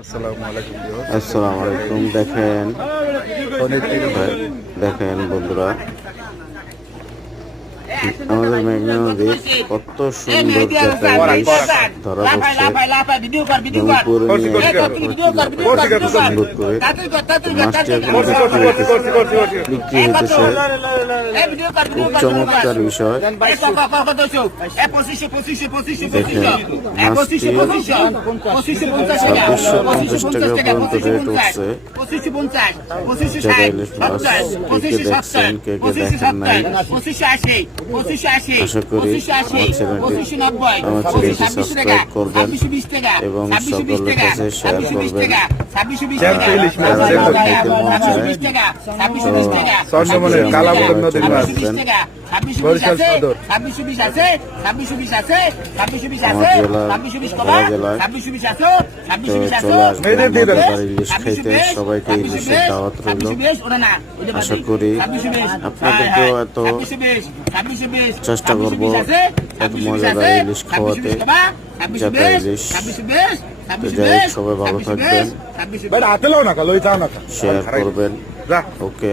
আসসালামু আলাইকুম। দেখেন বন্ধুরা, আমাদের মেঘনা নদী কত সুন্দর ধরা পড়ছে। সুন্দর করে মাছটি এখন বিক্রি হইতেছে। খুব চমৎকার বিষয়। দেখেন মাছটি 2650 টাকা পর্যন্ত রেট উঠছে। যারা ইলিশ মাছ কে দেখছেন, কে দেখেন নাই, আশা করি আমার চ্যানেলটি সাবস্ক্রাইব করবেন এবং সকলের কাছে শেয়ার করবেন। ইলিশ খাইতে সবাইকে ইলিশের দাওয়াত রইল। আশা করি আপনাদেরকেও এত চেষ্টা করবো এত মজাদার ইলিশ খাওয়াতে, যাতে ইলিশ। যাই হোক, সবাই ভালো থাকবেন, শেয়ার করবেন। ওকে।